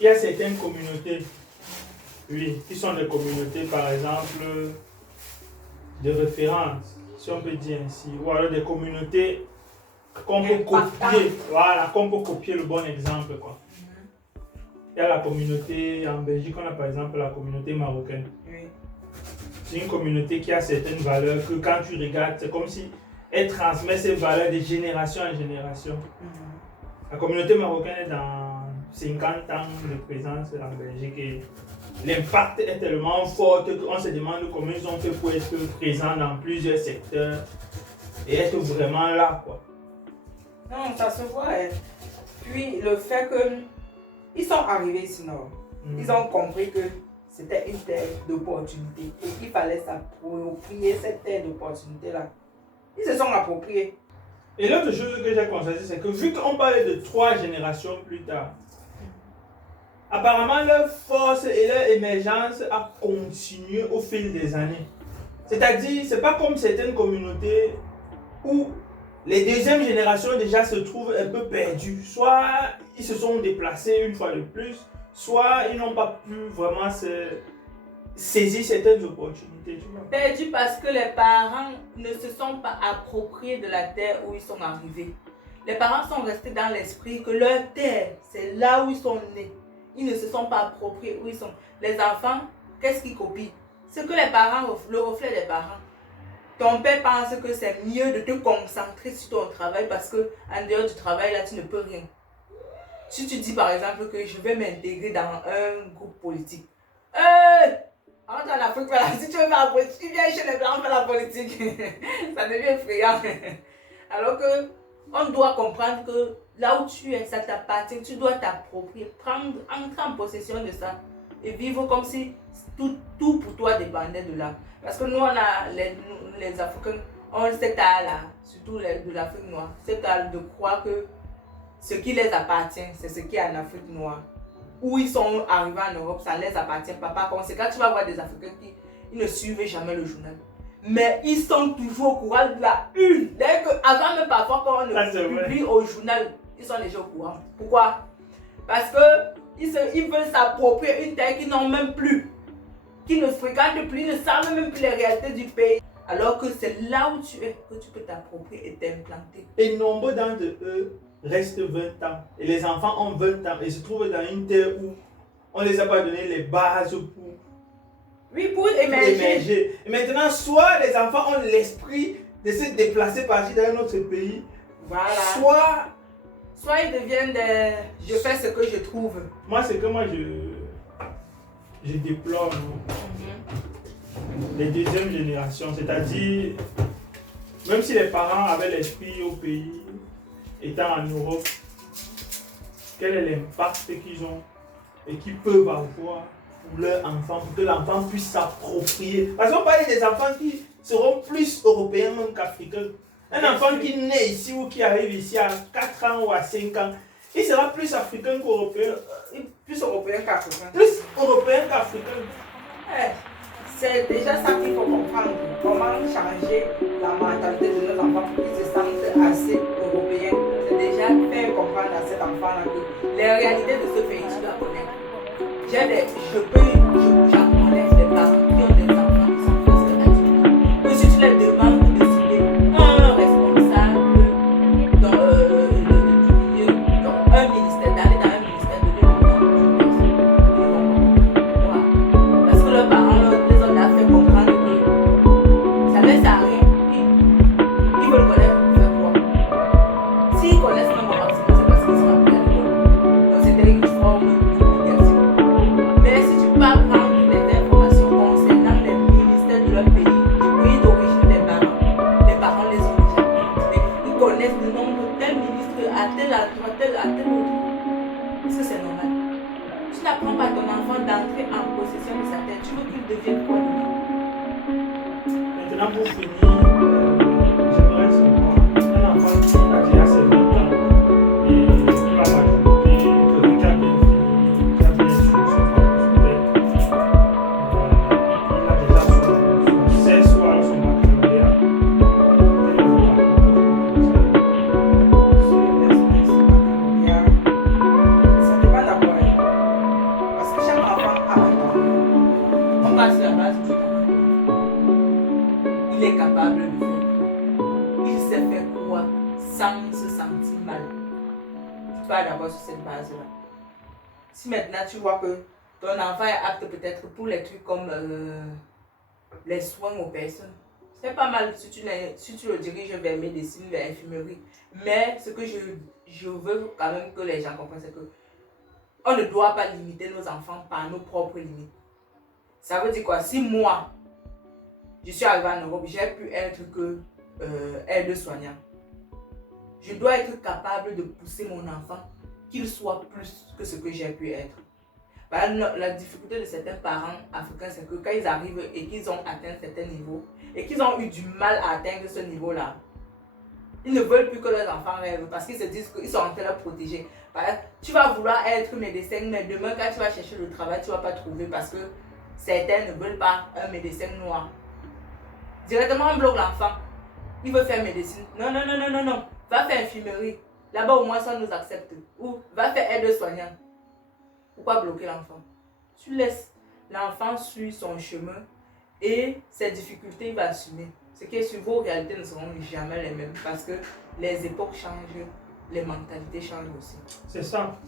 il y a certaines communautés, oui, qui sont des communautés, par exemple, de référence, si on peut dire ainsi, ou alors des communautés qu'on peut copier, voilà, qu'on peut copier le bon exemple, quoi. Il y a la communauté en Belgique, on a par exemple la communauté marocaine. Oui. C'est une communauté qui a certaines valeurs que quand tu regardes, c'est comme si elle transmet ces valeurs de génération en génération. La communauté marocaine est dans 50 ans de présence en Belgique et l'impact est tellement fort qu'on se demande comment ils ont fait pour être présents dans plusieurs secteurs et être vraiment là, quoi. Non, ça se voit. Hein. Puis le fait qu'ils sont arrivés ici, non, ils ont compris que c'était une terre d'opportunité et qu'il fallait s'approprier cette terre d'opportunité-là. Ils se sont appropriés. Et l'autre chose que j'ai constaté, c'est que vu qu'on parlait de 3 générations plus tard, apparemment leur force et leur émergence a continué au fil des années. C'est-à-dire, c'est pas comme certaines communautés où les deuxièmes générations déjà se trouvent un peu perdues. Soit ils se sont déplacés une fois de plus, soit ils n'ont pas pu vraiment saisir certaines opportunités. Perdu parce que les parents ne se sont pas appropriés de la terre où ils sont arrivés. Les parents sont restés dans l'esprit que leur terre, c'est là où ils sont nés. Ils ne se sont pas appropriés où ils sont. Les enfants, qu'est-ce qu'ils copient? Ce que les parents, le reflet des parents. Ton père pense que c'est mieux de te concentrer sur ton travail parce que en dehors du travail, là, tu ne peux rien. Si tu dis par exemple que je vais m'intégrer dans un groupe politique, entre en Afrique, si tu veux faire la politique, tu viens chez les blancs faire la politique. Ça devient effrayant. Alors que on doit comprendre que là où tu es, ça t'appartient, tu dois t'approprier, entrer en possession de ça et vivre comme si tout pour toi dépendait de là. Parce que nous, on a les Africains, on a cet art-là, surtout de l'Afrique noire, cet art de croire que ce qui les appartient, c'est ce qui est en Afrique noire. Où ils sont arrivés en Europe, ça ne les appartient pas. Par conséquent, tu vas voir des Africains qui ils ne suivent jamais le journal. Mais ils sont toujours au courant de la une. Dès que, avant même parfois quand on le publie au journal, ils sont déjà au courant. Pourquoi? Parce qu'ils veulent s'approprier une terre qu'ils n'ont même plus. Qui ne fréquentent plus, ils ne savent même plus les réalités du pays. Alors que c'est là où tu es que tu peux t'approprier et t'implanter. Et nombreux d'entre eux restent 20 ans. Et les enfants ont 20 ans et se trouvent dans une terre où on ne les a pas donné les bases pour émerger. Et maintenant, soit les enfants ont l'esprit de se déplacer partir dans un autre pays, voilà. Soit ils deviennent des... Je fais ce que je trouve. Moi, c'est que je déplore les deuxièmes générations. C'est-à-dire, même si les parents avaient l'esprit au pays, étant en Europe, quel est l'impact qu'ils ont et qu'ils peuvent avoir pour leur enfant, pour que l'enfant puisse s'approprier. Parce qu'on parle des enfants qui seront plus européens même qu'africains. Un enfant qui naît ici ou qui arrive ici à 4 ans ou à 5 ans, il sera plus africain qu'européen. Plus européen qu'africain. Plus européen qu'africain. C'est déjà ça qu'il faut comprendre. Comment changer la mentalité de nos enfants pour qu'ils se sentent assez européens. C'est déjà faire comprendre à cet enfant-là que les réalités de ce pays, tu dois connaître. J'en connais des parents qui ont des enfants qui sont presque adultes. Que si tu les demandes de décider un responsable dans du milieu, dans un ministère, d'aller dans un ministère de l'État, parce que leurs parents les ont fait comprendre que ça ne sert à rien. Ils veulent connaître pour faire quoi. S'ils connaissent même au maximum, c'est parce qu'ils sont appris à l'école. Donc c'était une forme d'éducation. Mais si tu pars prendre des informations concernant les ministères de leur pays d'origine des parents les ont déjà cultivés. Ils connaissent le nombre de tel ministre à tel endroit, à tel autre. Est-ce que c'est normal? Tu n'apprends pas à ton enfant d'entrer en possession de sa tête. Tu veux qu'il devienne quoi demain? Maintenant, pour finir, j'aimerais savoir un enfant qui a déjà ses 20 ans et pour la majorité, quelqu'un qui a bien fini, qui a bien suivi son parcours scolaire, il a déjà son CES ou alors son baccalauréat. Quel est le parcours que tu peux conseiller? Ça dépend d'abord. il est capable de faire quoi. Il sait faire quoi sans se sentir mal. Tu vas d'abord sur cette base-là. Si maintenant tu vois que ton enfant est apte peut-être pour les trucs comme les soins aux personnes, c'est pas mal si tu le diriges vers médecine, vers infirmerie. Mais ce que je veux quand même que les gens comprennent, c'est que on ne doit pas limiter nos enfants par nos propres limites. Ça veut dire quoi? Si moi, je suis arrivée en Europe, j'ai pu être que aide-soignant. Je dois être capable de pousser mon enfant qu'il soit plus que ce que j'ai pu être. La difficulté de certains parents africains, c'est que quand ils arrivent et qu'ils ont atteint certains niveaux et qu'ils ont eu du mal à atteindre ce niveau-là, ils ne veulent plus que leurs enfants rêvent parce qu'ils se disent qu'ils sont en train de les protéger. Tu vas vouloir être médecin, mais demain, quand tu vas chercher le travail, tu ne vas pas trouver parce que certains ne veulent pas un médecin noir. Directement, on bloque l'enfant. Il veut faire médecine. Non, non, non, non, non, non. Va faire infirmerie. Là-bas, au moins, ça nous accepte. Ou va faire aide-soignant. Pourquoi bloquer l'enfant? Tu laisses l'enfant suivre son chemin et ses difficultés, il va assumer. Ce qui est sur vos réalités ne seront jamais les mêmes parce que les époques changent, les mentalités changent aussi. C'est ça.